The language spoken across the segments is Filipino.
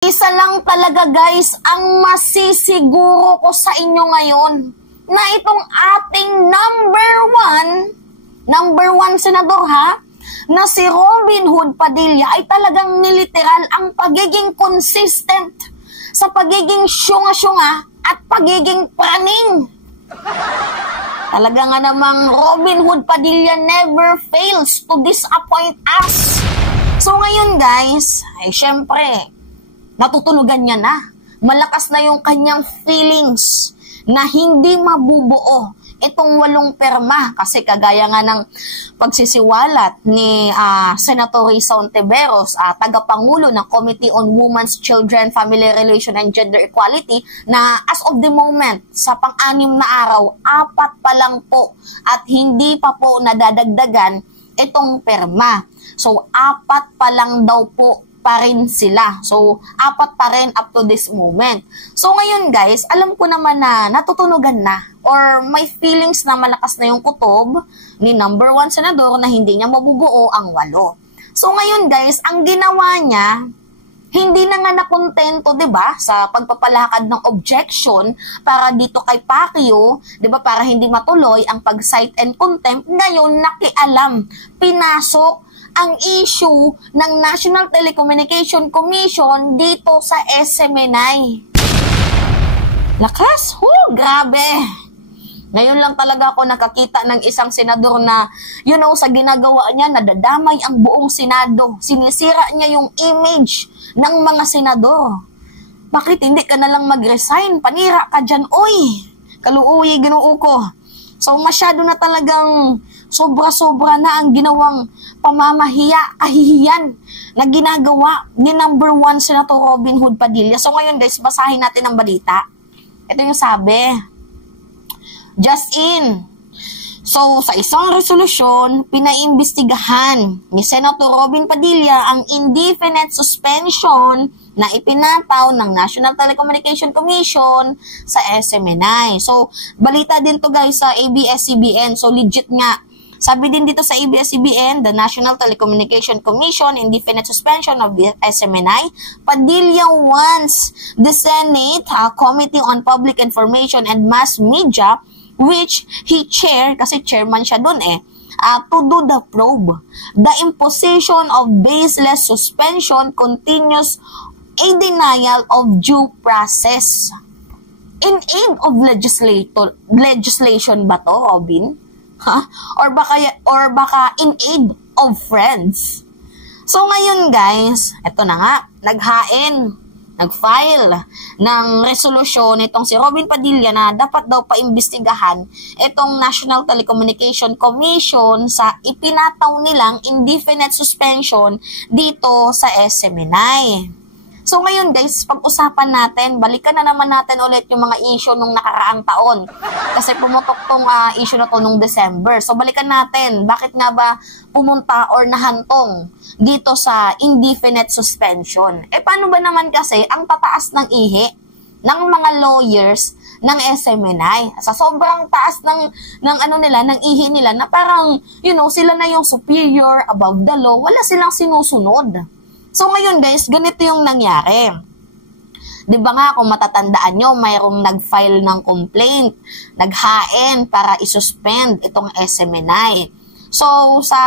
Isa lang talaga guys ang masisiguro ko sa inyo ngayon na itong ating number one senador na si Robin Hood Padilla ay talagang niliteral ang pagiging consistent sa pagiging syunga-syunga at pagiging praning. Talaga nga namang Robin Hood Padilla never fails to disappoint us. So ngayon guys, ay syempre, natutunugan niya na. Malakas na yung kanyang feelings na hindi mabubuo itong 8 perma. Kasi kagaya nga ng pagsisiwalat ni Senator Risa Ontiveros, tagapangulo ng Committee on Women's, Children, Family Relation and Gender Equality, na as of the moment, sa pang-6 na araw, 4 pa lang po at hindi pa po nadadagdagan itong perma. So, 4 pa lang daw po pa rin sila. So, 4 pa rin up to this moment. So, ngayon guys, alam ko naman na natutunugan na or may feelings na malakas na yung kutob ni number 1 senador na hindi niya mabubuo ang 8. So, ngayon guys, ang ginawa niya, hindi na nga nakontento, 'di ba, sa pagpapalakad ng objection para dito kay Pacquiao, 'di ba, para hindi matuloy ang pag-cite and contempt. Ngayon nakialam, pinasok ang issue ng National Telecommunication Commission dito sa SMNI. Lakas! Grabe! Ngayon lang talaga ako nakakita ng isang senador na, sa ginagawa niya, nadadamay ang buong Senado. Sinisira niya yung image ng mga senador. Bakit hindi ka nalang mag-resign? Panira ka dyan, oy! Kaluuy, ginoo ko. So, masyado na talagang sobra-sobra na ang ginawang pamamahiya, kahihiyan na ginagawa ni number 1 Senator Robin Hood Padilla. So, ngayon guys, basahin natin ang balita. Ito yung sabi. Just in. So, sa isang resolusyon, pinaimbestigahan ni Senator Robin Padilla ang indefinite suspension na ipinataw ng National Telecommunication Commission sa SMNI. So, balita din to guys sa ABS-CBN. So, legit nga. Sabi din dito sa ABS-CBN, the National Telecommunication Commission indefinite suspension of the SMNI. Padilla wants the Senate Committee on Public Information and Mass Media, which he chair, kasi chairman siya dun to do the probe. The imposition of baseless suspension continues a denial of due process. In aid of legislation ba to, Robin? Or baka in aid of friends. So ngayon guys, eto na nga, nag-file ng resolusyon itong si Robin Padilla na dapat daw paimbestigahan itong National Telecommunication Commission sa ipinataw nilang indefinite suspension dito sa SMNI. So ngayon guys, pag-usapan natin, balikan na naman natin ulit yung mga issue nung nakaraang taon. Kasi pumutok tong issue na to nung December. So balikan natin, bakit nga ba pumunta or nahantong dito sa indefinite suspension? Paano ba naman kasi ang tataas ng ihi ng mga lawyers ng SMNI? Sa sobrang taas ng ihi nila na parang, sila na yung superior above the law, wala silang sinusunod. So ngayon guys, ganito yung nangyari. 'Di ba nga kung matatandaan nyo, mayroong nag-file ng complaint, naghain para isuspend itong SMNI. So sa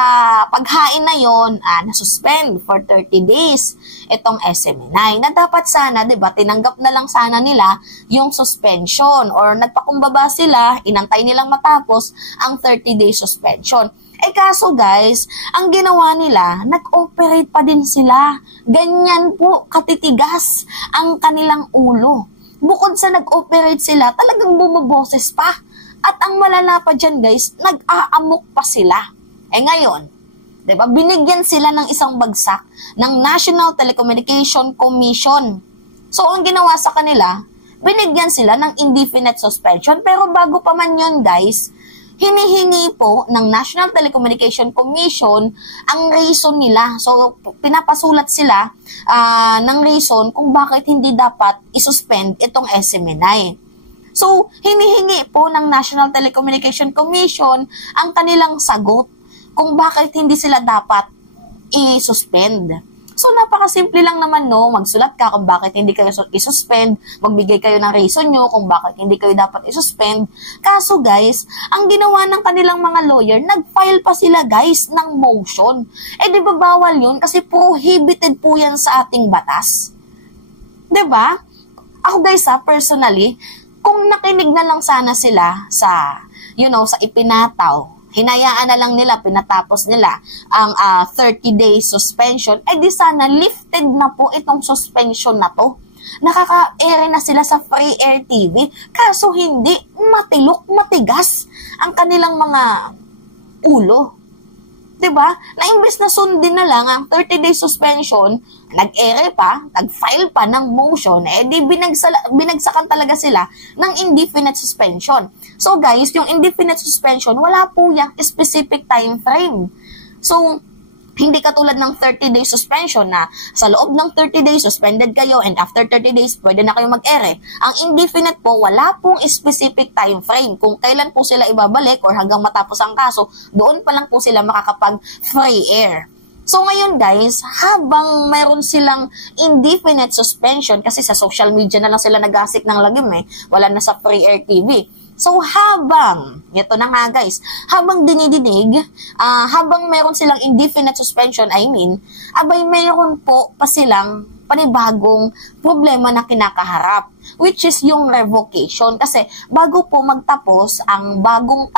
paghain na yon, na-suspend for 30 days itong SMNI. Na dapat sana, 'di ba, tinanggap na lang sana nila yung suspension or nagpakumbaba sila, inantay nilang matapos ang 30-day suspension. Kaso guys, ang ginawa nila, nag-operate pa din sila. Ganyan po katitigas ang kanilang ulo. Bukod sa nag-operate sila, talagang bumaboses pa. At ang malala pa dyan guys, nag-aamok pa sila. Ngayon, diba, binigyan sila ng isang bagsak ng National Telecommunication Commission. So, ang ginawa sa kanila, binigyan sila ng indefinite suspension. Pero bago pa man yun guys, hinihingi po ng National Telecommunication Commission ang reason nila. So, pinapasulat sila ng reason kung bakit hindi dapat isuspend itong SMNI. So, hinihingi po ng National Telecommunication Commission ang kanilang sagot kung bakit hindi sila dapat i-suspend. So, napakasimple lang naman, no? Magsulat ka kung bakit hindi kayo isuspend, magbigay kayo ng reason nyo kung bakit hindi kayo dapat isuspend. Kaso, guys, ang ginawa ng kanilang mga lawyer, nag-file pa sila, guys, ng motion. Eh, di ba bawal yun? Kasi prohibited po yan sa ating batas. Di ba? Ako, guys, personally, kung nakinig na lang sana sila sa, sa ipinataw, hinayaan na lang nila, pinatapos nila ang 30-day suspension, di sana lifted na po itong suspension na to. Nakaka-air na sila sa Free Air TV, kaso hindi, matilok, matigas ang kanilang mga ulo. Diba? Na imbes na sundin na lang ang 30-day suspension, nag-ere pa, nag-file pa ng motion, di binagsakan talaga sila ng indefinite suspension. So guys, yung indefinite suspension, wala po yung specific time frame. So, hindi katulad ng 30-day suspension na sa loob ng 30 days, suspended kayo and after 30 days, pwede na kayo mag-ere. Ang indefinite po, wala pong specific time frame. Kung kailan po sila ibabalik or hanggang matapos ang kaso, doon pa lang po sila makakapag-free air. So ngayon guys, habang mayroon silang indefinite suspension, kasi sa social media na lang sila nag-asik ng lagim wala na sa Free Air TV. So ito na nga guys, habang dinidinig, habang meron silang indefinite suspension, abay meron po pa silang panibagong problema na kinakaharap, which is yung revocation. Kasi bago po magtapos ang bagong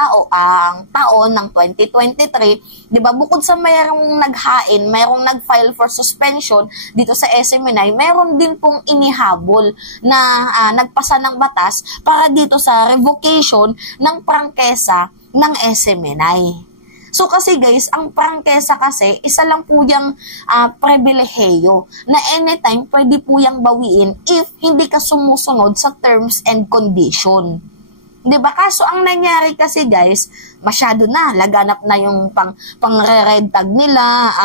taon ng 2023, di ba, bukod sa mayroong naghain, mayroong nag-file for suspension dito sa SMNI, mayroon din pong inihabol na nagpasa ng batas para dito sa revocation ng prangkesa ng SMNI. So kasi guys, ang prangkesa kasi, isa lang po yung pribileheyo na anytime pwede po yung bawiin if hindi ka sumusunod sa terms and condition. Diba? Kaso ang nangyari kasi guys, masyado na, laganap na yung pang-red tag nila,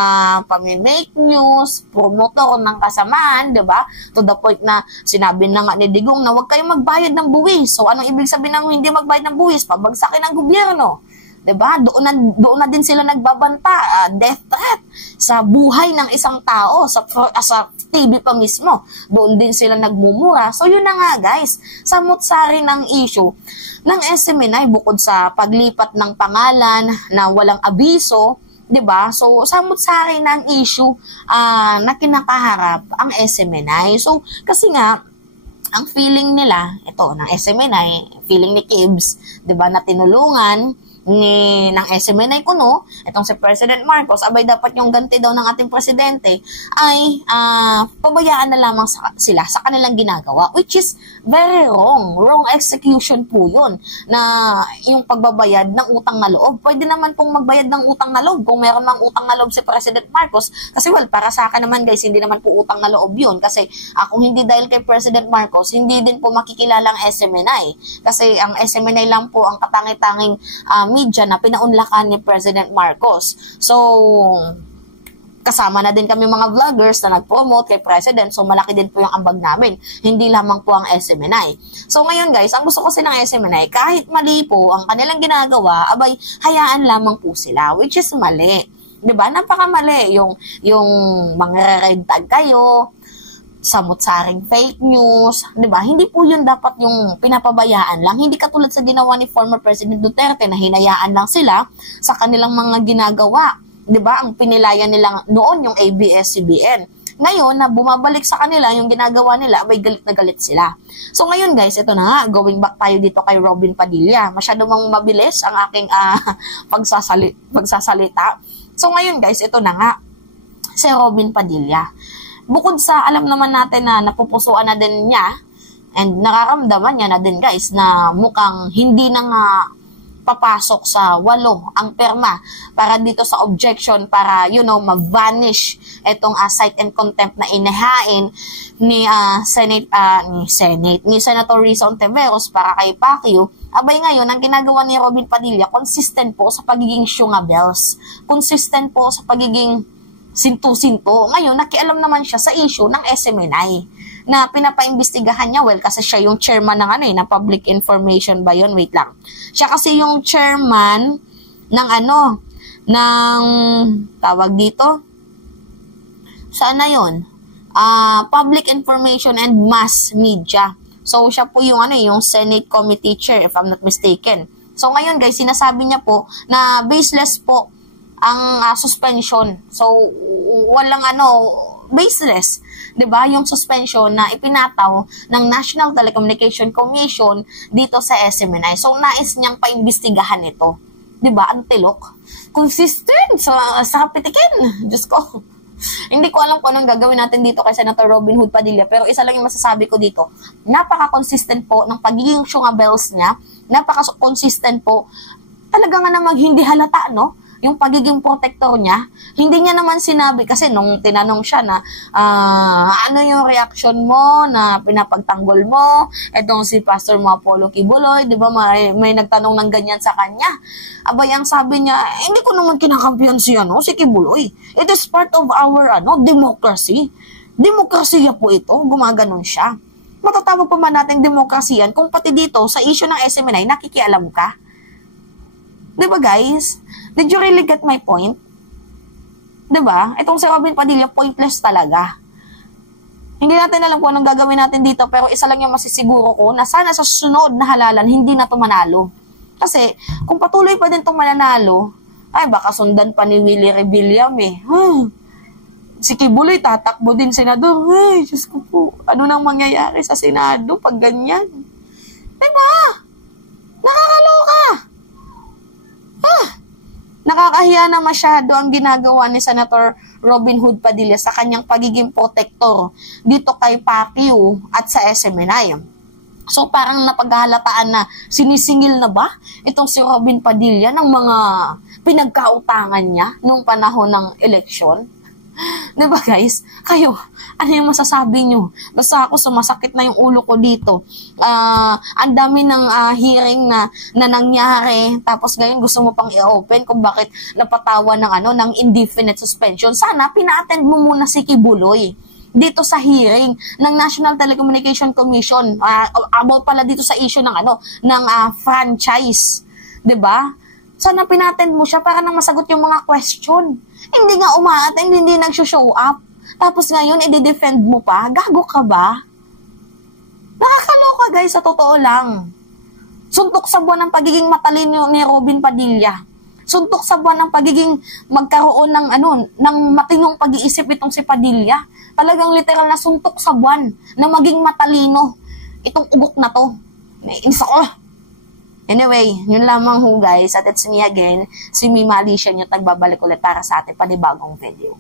pang-make news, promotor ng kasamaan, diba? To the point na sinabi na nga ni Digong na huwag kayong magbayad ng buwis. So anong ibig sabihin ng hindi magbayad ng buwis? Pabagsakin ng gobyerno. Diba? Doon na din sila nagbabanta, death threat sa buhay ng isang tao, sa TV pa mismo. Doon din sila nagmumura. So yun na nga guys, samot-sari ng issue ng SMNI bukod sa paglipat ng pangalan na walang abiso, 'di ba? So samot-sari ng issue na kinakaharap ang SMNI. So kasi nga ang feeling nila, ito ng SMNI, feeling ni Kibs, 'di ba, na tinulungan ng SMNI kuno, itong si President Marcos, abay dapat yung ganti daw ng ating presidente ay pabayaan na lamang sila sa kanilang ginagawa, which is very wrong execution po yun, na yung pagbabayad ng utang na loob. Pwede naman pong magbayad ng utang na loob kung meron ng utang na loob si President Marcos, kasi para sa akin naman guys, hindi naman po utang na loob yun, kasi kung hindi dahil kay President Marcos, hindi din po makikilala ang SMNI, kasi ang SMNI lang po ang katangi-tanging media na pinaunlakan ni President Marcos. So, kasama na din kami mga vloggers na nag-promote kay President, so malaki din po yung ambag namin. Hindi lamang po ang SMNI. So ngayon guys, ang gusto kasi ng SMNI, kahit mali po ang kanilang ginagawa, abay, hayaan lamang po sila, which is mali. Diba? Napakamali. Yung mga red tag kayo, samot-saring fake news, 'di ba? Hindi po 'yun dapat yung pinapabayaan lang. Hindi katulad sa ginawa ni former President Duterte na hinayaan lang sila sa kanilang mga ginagawa. 'Di ba? Ang pinilayan nila noon yung ABS-CBN. Ngayon na bumabalik sa kanila yung ginagawa nila, abay galit na galit sila. So ngayon guys, ito na nga, going back tayo dito kay Robin Padilla. Masyado mang mabilis ang aking pagsasalita. So ngayon guys, ito na nga, si Robin Padilla. Bukod sa alam naman natin na napupusuan na din niya and nararamdaman niya na din guys na mukhang hindi na nga papasok sa 8 ang perma para dito sa objection para ma-vanish itong cite and contempt na inahain ni Senator Risa Ontiveros para kay Pacquiao. Abay ngayon, ang ginagawa ni Robin Padilla, consistent po sa pagiging syungabels, consistent po sa pagiging sinto-sinto. Ngayon, nakialam naman siya sa issue ng SMNI na pinapaimbestigahan niya. Well, kasi siya yung chairman ng ng public information ba yun? Wait lang. Siya kasi yung chairman ng ng tawag dito, saan na yun? Public Information and Mass Media. So, siya po yung, yung Senate Committee Chair, if I'm not mistaken. So, ngayon guys, sinasabi niya po na baseless po ang suspension. So, walang baseless. 'Di ba? Yung suspension na ipinataw ng National Telecommunication Commission dito sa SMNI. So, nais niyang paimbestigahan ito. 'Di ba? Ang tilok. Consistent sa pitikin. Diyos ko. Hindi ko alam kung anong gagawin natin dito kay Senator Robin Hood Padilla, pero isa lang yung masasabi ko dito. Napaka-consistent po ng pagiging syungabels niya. Napaka-consistent po. Talaga nga namang hindi halata, no? Yung pagiging protector niya. Hindi niya naman sinabi, kasi nung tinanong siya na, ano yung reaction mo na pinapagtanggol mo, etong si Pastor mo Apollo Kibuloy, di ba may nagtanong ng ganyan sa kanya. Abay, ang sabi niya, hindi ko naman kinakampiyon si Kibuloy. It is part of our democracy. Demokrasiya po ito, gumaganon siya. Matatawag pa man natin demokrasiyan kung pati dito sa issue ng SMNI nakikialam ka. Di ba guys? Did you really get my point? Diba? Itong si Robin Padilla, pointless talaga. Hindi natin alam kung anong gagawin natin dito, pero isa lang yung masisiguro ko na sana sa susunod na halalan, hindi na ito manalo. Kasi, kung patuloy pa din itong mananalo, ay baka sundan pa ni Willie Rebillame Si Kibuloy, tatakbo din senador. Ay, Diyos ko po, ano nang mangyayari sa Senado pag ganyan? Diba? Nakakaloka. Nakakahiya na masyado ang ginagawa ni Senator Robin Hood Padilla sa kanyang pagiging protector dito kay Pacquiao at sa SMNI. So parang napaghahalataan na sinisingil na ba itong si Robin Padilla ng mga pinagkautangan niya nung panahon ng eleksyon? Diba guys? Kayo, ano yung masasabi nyo? Basta ako sumasakit na yung ulo ko dito. Ang dami ng hearing na nangyari, tapos ngayon gusto mo pang i-open kung bakit napatawa ng indefinite suspension. Sana pina-attend mo muna si Kibuloy dito sa hearing ng National Telecommunication Commission about pala dito sa issue ng franchise. 'Di ba? Sana pina-attend mo siya para nang masagot yung mga question. Hindi nga umaattend, hindi nag-show up. Tapos ngayon, i-defend mo pa? Gago ka ba? Nakakaloka guys, sa totoo lang. Suntok sa buwan ng pagiging matalino ni Robin Padilla. Suntok sa buwan ng pagiging magkaroon ng matinong pag-iisip itong si Padilla. Talagang literal na suntok sa buwan na maging matalino itong ugok na to. Nainis ako. Anyway, yun lamang ho guys. At it's me again, si Mima Alicia, yung nagbabalik ulit para sa ating panibagong video.